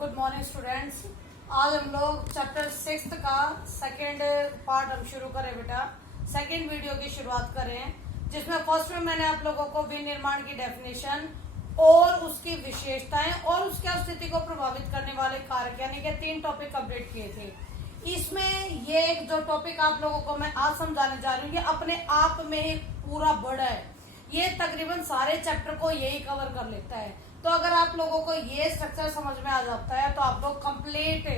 Good morning students. आज हम लोग चैप्टर 6 का सेकेंड पार्ट हम शुरू करें बेटा। सेकेंड वीडियो की शुरुआत करें, जिसमें फर्स्ट में मैंने आप लोगों को विनिर्माण की डेफिनेशन और उसकी विशेषताएं और उसके अस्तित्व को प्रभावित करने वाले कारक यानी कि 3 टॉपिक अपडेट किए थे। इसमें ये एक जो टॉपिक आप लोगों को मैं आज समझाने जा रही हूँ, ये अपने आप में ही पूरा बड़ा है। ये तकरीबन सारे चैप्टर को यही कवर कर लेता है। तो अगर आप लोगों को ये स्ट्रक्चर समझ में आ जाता है तो आप लोग कंप्लीट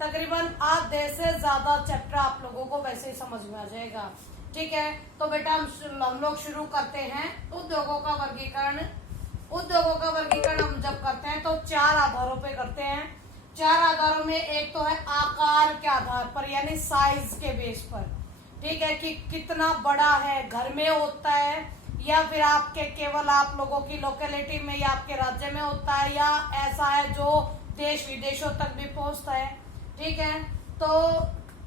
तकरीबन आधे से ज्यादा चैप्टर आप लोगों को वैसे ही समझ में आ जाएगा। ठीक है, तो बेटा हम लोग शुरू करते हैं। उद्योगों का वर्गीकरण हम जब करते हैं तो 4 आधारों पे करते हैं। 4 आधारों में एक तो है आकार के आधार पर यानी साइज के बेस पर। ठीक है, कि कितना बड़ा है, घर में होता है या फिर आपके केवल आप लोगों की लोकेलिटी में या आपके राज्य में होता है, या ऐसा है जो देश विदेशों तक भी पहुंचता है। ठीक है, तो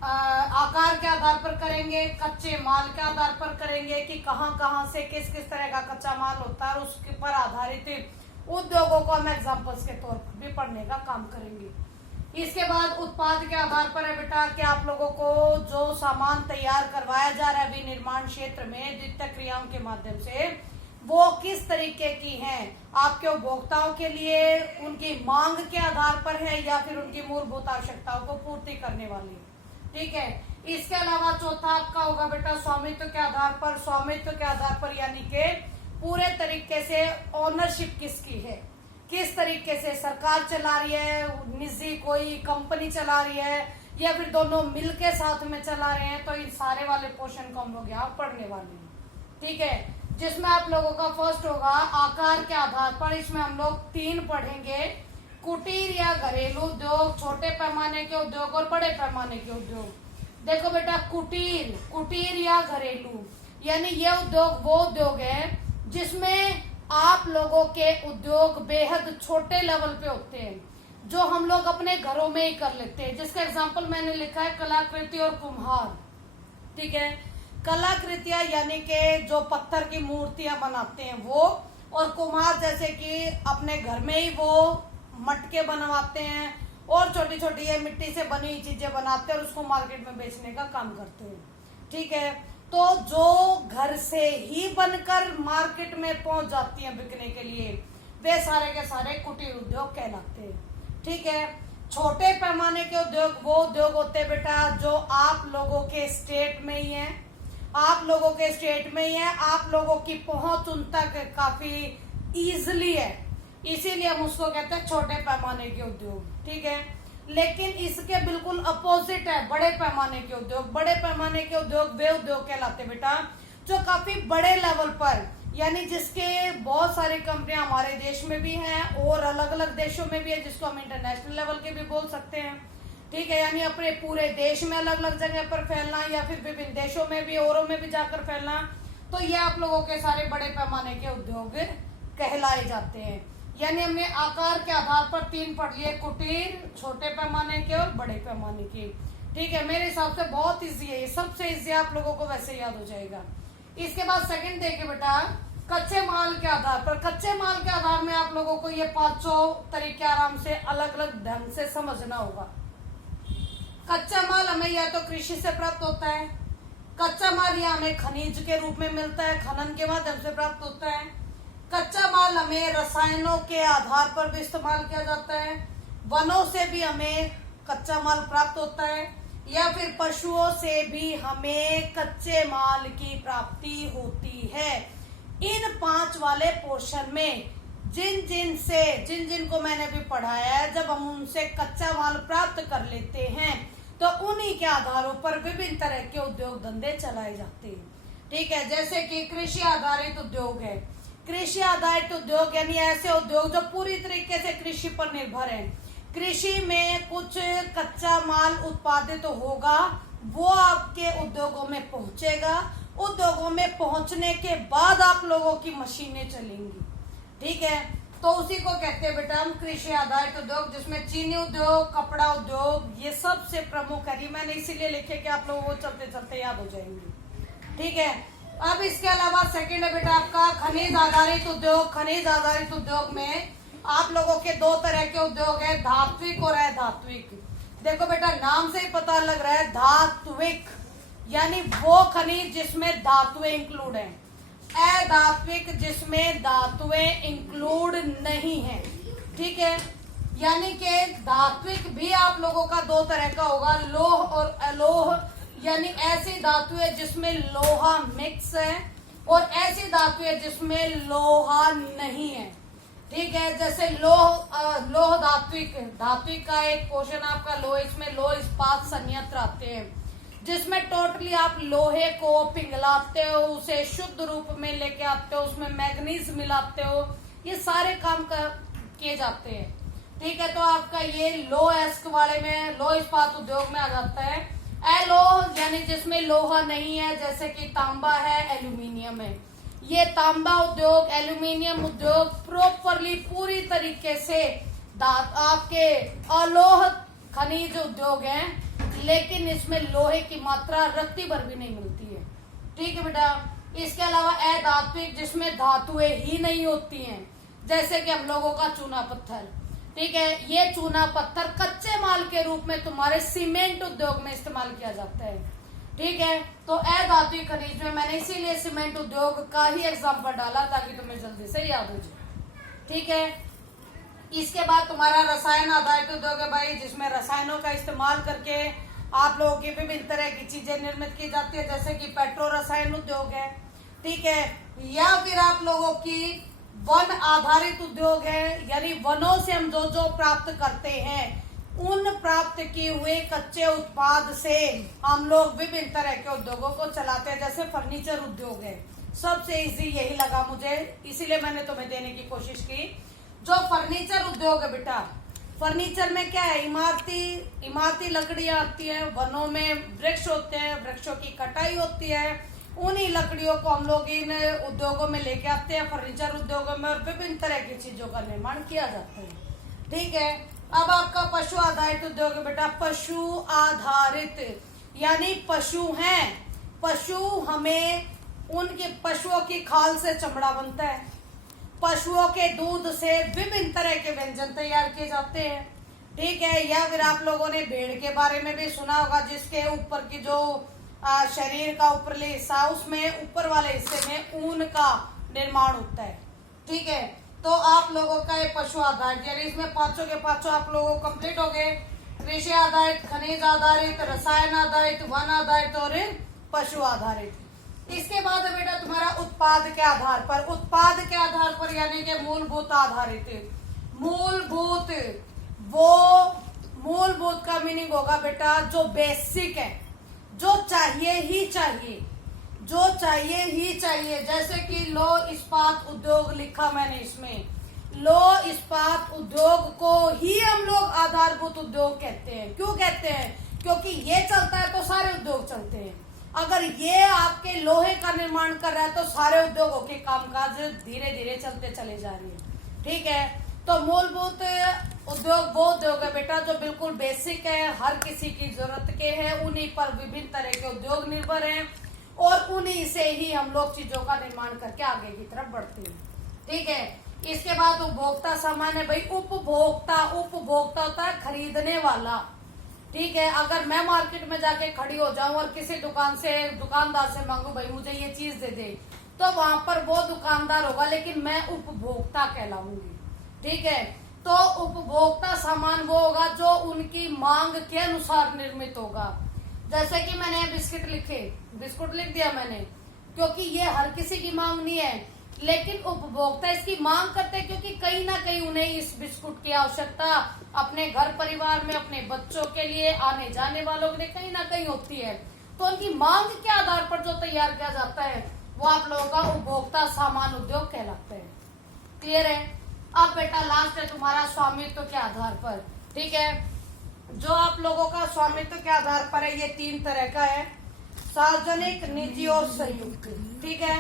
आकार के आधार पर करेंगे, कच्चे माल के आधार पर करेंगे कि कहां से किस किस तरह का कच्चा माल होता है, उसके पर आधारित उद्योगों को हम एग्जाम्पल्स के तौर पर भी पढ़ने का काम करेंगे। इसके बाद उत्पाद के आधार पर है बेटा कि आप लोगों को जो सामान तैयार करवाया जा रहा है विनिर्माण क्षेत्र में द्वितीय क्रियाओं के माध्यम से, वो किस तरीके की हैं, आपके उपभोक्ताओं के लिए उनकी मांग के आधार पर है या फिर उनकी मूलभूत आवश्यकताओं को पूर्ति करने वाली। ठीक है, इसके अलावा चौथा आपका होगा बेटा स्वामित्व के आधार पर। स्वामित्व के आधार पर यानी कि पूरे तरीके से ओनरशिप किसकी है, किस तरीके से सरकार चला रही है, निजी कोई कंपनी चला रही है या फिर दोनों मिलके साथ में चला रहे हैं। तो इन सारे वाले पोर्शन को हम लोग यहाँ पढ़ने वाले हैं। ठीक है, जिसमें आप लोगों का फर्स्ट होगा आकार के आधार पर। इसमें हम लोग 3 पढ़ेंगे, कुटीर या घरेलू उद्योग, छोटे पैमाने के उद्योग और बड़े पैमाने के उद्योग। देखो बेटा, कुटीर या घरेलू यानी ये उद्योग वो उद्योग है जिसमें आप लोगों के उद्योग बेहद छोटे लेवल पे होते हैं, जो हम लोग अपने घरों में ही कर लेते हैं। जिसका एग्जांपल मैंने लिखा है कलाकृति और कुम्हार। ठीक है, कलाकृतियां यानी कि जो पत्थर की मूर्तियां बनाते हैं वो, और कुम्हार जैसे कि अपने घर में ही वो मटके बनवाते हैं और छोटी छोटी ये मिट्टी से बनी हुई चीजें बनाते हैं और उसको मार्केट में बेचने का काम करते हैं। ठीक है, तो जो घर से ही बनकर मार्केट में पहुंच जाती हैं बिकने के लिए, वे सारे के सारे कुटीर उद्योग कहलाते हैं। ठीक है, छोटे पैमाने के उद्योग वो उद्योग होते हैं बेटा जो आप लोगों के स्टेट में ही है, आप लोगों की पहुंच उन तक काफी इजीली है, इसीलिए हम उसको कहते हैं छोटे पैमाने के उद्योग। ठीक है, लेकिन इसके बिल्कुल अपोजिट है बड़े पैमाने के उद्योग। बड़े पैमाने के उद्योग वे उद्योग कहलाते बेटा जो काफी बड़े लेवल पर, यानी जिसके बहुत सारी कंपनियां हमारे देश में भी हैं और अलग अलग देशों में भी है, जिसको हम इंटरनेशनल लेवल के भी बोल सकते हैं। ठीक है, यानी अपने पूरे देश में अलग अलग जगह पर फैलना या फिर विभिन्न देशों में भी औरों में भी जाकर फैलना, तो ये आप लोगों के सारे बड़े पैमाने के उद्योग कहलाए जाते हैं। यानी हमने आकार के आधार पर 3 पढ़ लिए, कुटीर, छोटे पैमाने के और बड़े पैमाने के। ठीक है, मेरे हिसाब से बहुत इजी है, ये सबसे इजी आप लोगों को वैसे याद हो जाएगा। इसके बाद सेकंड देखिए बेटा कच्चे माल के आधार पर। कच्चे माल के आधार में आप लोगों को ये 5 तरीके आराम से अलग अलग ढंग से समझना होगा। कच्चा माल हमें या तो कृषि से प्राप्त होता है, कच्चा माल या हमें खनिज के रूप में मिलता है, खनन के माध्यम से प्राप्त होता है। कच्चा माल हमें रसायनों के आधार पर भी इस्तेमाल किया जाता है, वनों से भी हमें कच्चा माल प्राप्त होता है, या फिर पशुओं से भी हमें कच्चे माल की प्राप्ति होती है। इन 5 वाले पोर्शन में जिन जिन को मैंने भी पढ़ाया है, जब हम उनसे कच्चा माल प्राप्त कर लेते हैं तो उन्हीं के आधारों पर विभिन्न तरह के उद्योग धंधे चलाए जाते हैं। ठीक है, जैसे कि कृषि आधारित उद्योग है। कृषि आधारित उद्योग यानी ऐसे उद्योग जो पूरी तरीके से कृषि पर निर्भर है। कृषि में कुछ कच्चा माल उत्पादित होगा, वो आपके उद्योगों में पहुंचेगा, उद्योगों में पहुंचने के बाद आप लोगों की मशीनें चलेंगी। ठीक है, तो उसी को कहते हैं बेटा हम कृषि आधारित उद्योग, जिसमें चीनी उद्योग, कपड़ा उद्योग ये सबसे प्रमुख है। मैंने इसीलिए लिखे कि आप लोगों को चलते चलते याद हो जाएंगे। ठीक है, अब इसके अलावा सेकंड है बेटा आपका खनिज आधारित उद्योग। खनिज आधारित उद्योग में आप लोगों के दो तरह के उद्योग है, धात्विक और अधात्विक। देखो बेटा, नाम से ही पता लग रहा है, धात्विक यानी वो खनिज जिसमें धातुएं इंक्लूड है, अधात्विक जिसमें धातुएं इंक्लूड नहीं है। ठीक है, यानी कि धात्विक भी आप लोगों का दो तरह का होगा, लोह और अलोह, यानी ऐसी धातुएं जिसमें लोहा मिक्स है और ऐसी धातुएं जिसमें लोहा नहीं है। ठीक है, जैसे लोह धात्विक, धात्विक का एक पोर्शन आपका लोह, इसमें लोह इस्पात संयंत्र आते हैं जिसमें टोटली आप लोहे को पिघलाते हो, उसे शुद्ध रूप में लेके आते हो, उसमें मैग्नीज मिलाते हो, ये सारे काम किए जाते हैं। ठीक है, तो आपका ये लो एस्क वाले में, लो इस्पात उद्योग में आ जाता है। अलोह यानी जिसमें लोहा नहीं है, जैसे कि तांबा है, एल्यूमिनियम है। ये तांबा उद्योग, एल्यूमिनियम उद्योग प्रॉपरली पूरी तरीके से आपके अलोह खनिज उद्योग हैं, लेकिन इसमें लोहे की मात्रा रत्ती भर भी नहीं मिलती है। ठीक है बेटा, इसके अलावा अधात्विक जिसमें धातुएं ही नहीं होती हैं, जैसे कि हम लोगों का चूना पत्थर। ठीक है, ये चूना पत्थर कच्चे माल के रूप में तुम्हारे सीमेंट उद्योग में इस्तेमाल किया जाता है। ठीक है, तो अधात्विक खनिज में मैंने इसीलिए सीमेंट उद्योग का ही एग्जाम्पल डाला ताकि तुम्हें जल्दी से याद हो जाए। ठीक है, इसके बाद तुम्हारा रसायन आधारित उद्योग है भाई, जिसमें रसायनों का इस्तेमाल करके आप लोगों की विभिन्न तरह की चीजें निर्मित की जाती है, जैसे कि पेट्रो रसायन उद्योग है। ठीक है, या फिर आप लोगों की वन आधारित उद्योग है, यानी वनों से हम जो जो प्राप्त करते हैं उन प्राप्त किए हुए कच्चे उत्पाद से हम लोग विभिन्न तरह के उद्योगों को चलाते हैं, जैसे फर्नीचर उद्योग है। सबसे इजी यही लगा मुझे, इसीलिए मैंने तुम्हें देने की कोशिश की। जो फर्नीचर उद्योग है बेटा, फर्नीचर में क्या है, इमारती लकड़ियां आती है, वनों में वृक्ष होते हैं, वृक्षों की कटाई होती है, उन्हीं लकड़ियों को हम लोग इन उद्योगों में लेके आते हैं, फर्नीचर उद्योगों में, और विभिन्न तरह की चीजों का निर्माण किया जाता है। ठीक है, अब आपका पशु आधारित उद्योग है बेटा। पशु आधारित यानी पशु हैं, पशु हमें उनके पशुओं की खाल से चमड़ा बनता है, पशुओं के दूध से विभिन्न तरह के व्यंजन तैयार किए जाते हैं। ठीक है, या फिर आप लोगों ने भेड़ के बारे में भी सुना होगा, जिसके ऊपर की जो शरीर का ऊपरले हिस्सा, उसमें ऊपर वाले हिस्से में ऊन का निर्माण होता है। ठीक है, तो आप लोगों का ये पशु आधारित, यानी इसमें पांचों के पांचों आप लोगों को कंप्लीट हो गए। कृषि आधारित, खनिज आधारित, रसायन आधारित, वन आधारित और पशु आधारित। इसके बाद है बेटा तुम्हारा उत्पाद के आधार पर, उत्पाद के आधार पर यानी कि मूलभूत आधारित। मूलभूत, वो मूलभूत का मीनिंग होगा बेटा जो बेसिक है, जो चाहिए ही चाहिए, जो चाहिए ही चाहिए। जैसे कि लो इस्पात उद्योग लिखा मैंने इसमें, लो इस्पात उद्योग को ही हम लोग आधारभूत उद्योग कहते हैं। क्यों कहते हैं? क्योंकि ये चलता है तो सारे उद्योग चलते हैं। अगर ये आपके लोहे का निर्माण कर रहा है तो सारे उद्योगों के कामकाज धीरे धीरे चलते चले जा रही है। ठीक है, तो मूलभूत उद्योग वो उद्योग है बेटा जो बिल्कुल बेसिक है, हर किसी की जरूरत के हैं, उन्हीं पर विभिन्न तरह के उद्योग निर्भर हैं और उन्हीं से ही हम लोग चीजों का निर्माण करके आगे की तरफ बढ़ते हैं। ठीक है, इसके बाद उपभोक्ता सामान है भाई। उपभोक्ता, उपभोक्ता होता है खरीदने वाला। ठीक है, अगर मैं मार्केट में जाके खड़ी हो जाऊं और किसी दुकानदार से मांगू भाई मुझे ये चीज दे दे, तो वहां पर वो दुकानदार होगा लेकिन मैं उपभोक्ता कहलाऊंगी। ठीक है, तो उपभोक्ता सामान वो होगा जो उनकी मांग के अनुसार निर्मित होगा। जैसे कि मैंने बिस्कुट लिख दिया मैंने, क्योंकि ये हर किसी की मांग नहीं है, लेकिन उपभोक्ता इसकी मांग करते हैं क्योंकि कहीं ना कहीं उन्हें इस बिस्कुट की आवश्यकता अपने घर परिवार में, अपने बच्चों के लिए, आने जाने वालों के लिए कहीं ना कहीं होती है। तो उनकी मांग के आधार पर जो तैयार किया जाता है वो आप लोगों का उपभोक्ता सामान उद्योग कहलाता है। क्लियर है? अब बेटा लास्ट है तुम्हारा स्वामित्व के आधार पर। ठीक है, जो आप लोगों का स्वामित्व के आधार पर है ये तीन तरह का है, सार्वजनिक, निजी और संयुक्त। ठीक है,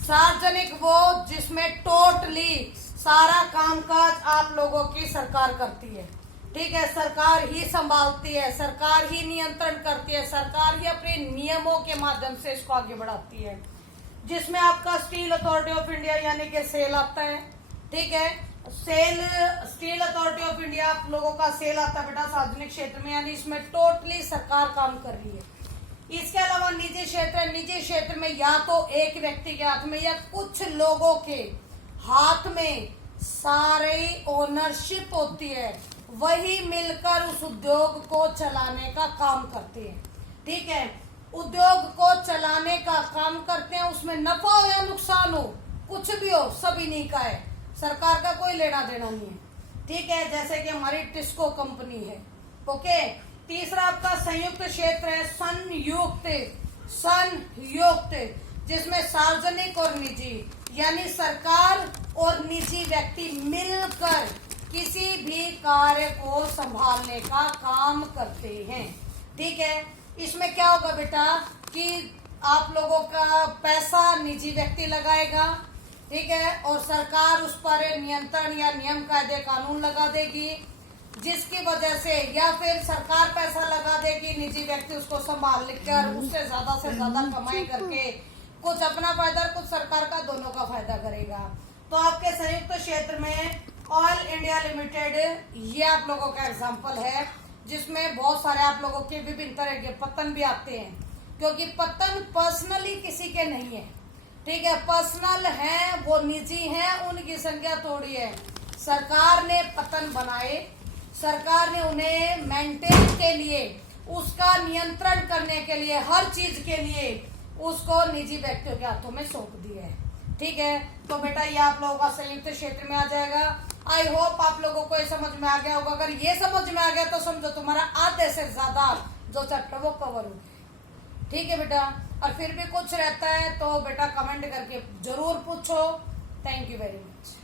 सार्वजनिक वो जिसमें टोटली सारा कामकाज आप लोगों की सरकार करती है। ठीक है, सरकार ही संभालती है, सरकार ही नियंत्रण करती है, सरकार ही अपने नियमों के माध्यम से इसको आगे बढ़ाती है, जिसमें आपका स्टील अथॉरिटी ऑफ इंडिया यानी कि सेल आता है। ठीक है, SAIL Steel Authority of India आप लोगों का सेल आता है बेटा सार्वजनिक क्षेत्र में, यानी इसमें टोटली सरकार काम कर रही है। इसके अलावा निजी क्षेत्र, निजी क्षेत्र में या तो एक व्यक्ति के हाथ में या कुछ लोगों के हाथ में सारी ओनरशिप होती है, वही मिलकर उस उद्योग को चलाने का काम करते हैं। ठीक है, उद्योग को चलाने का काम करते हैं, उसमें नफा हो या नुकसान हो, कुछ भी हो, सब इन्हीं का है, सरकार का कोई लेना देना नहीं है। ठीक है, जैसे कि हमारी टिस्को कंपनी है। ओके, तीसरा आपका संयुक्त क्षेत्र है, संयुक्त, जिसमें सार्वजनिक और निजी यानी सरकार और निजी व्यक्ति मिलकर किसी भी कार्य को संभालने का काम करते हैं। ठीक है, इसमें क्या होगा बेटा कि आप लोगों का पैसा निजी व्यक्ति लगाएगा, ठीक है, और सरकार उस पर नियंत्रण या नियम कायदे कानून लगा देगी, जिसकी वजह से या फिर सरकार पैसा लगा देगी, निजी व्यक्ति उसको संभाल कर उससे ज्यादा से ज्यादा कमाई करके कुछ अपना फायदा कुछ सरकार का, दोनों का फायदा करेगा। तो आपके संयुक्त क्षेत्र में ऑयल इंडिया लिमिटेड ये आप लोगों का एग्जाम्पल है, जिसमें बहुत सारे आप लोगों के विभिन्न तरह के पतन भी आते हैं, क्योंकि पतन पर्सनली किसी के नहीं है। ठीक है, पर्सनल है, वो निजी है, उनकी संख्या थोड़ी है। सरकार ने पतन बनाए, सरकार ने उन्हें मेंटेन के लिए, उसका नियंत्रण करने के लिए, हर चीज के लिए उसको निजी व्यक्तियों के हाथों में सौंप दिया है। ठीक है, तो बेटा ये आप लोगों का संयुक्त क्षेत्र में आ जाएगा। आई होप आप लोगों को ये समझ में आ गया होगा। अगर ये समझ में आ गया तो समझो तुम्हारा आधे से ज्यादा जो चैप्टर वो कवर हो गया। ठीक है बेटा, और फिर भी कुछ रहता है तो बेटा कमेंट करके जरूर पूछो। Thank you very much.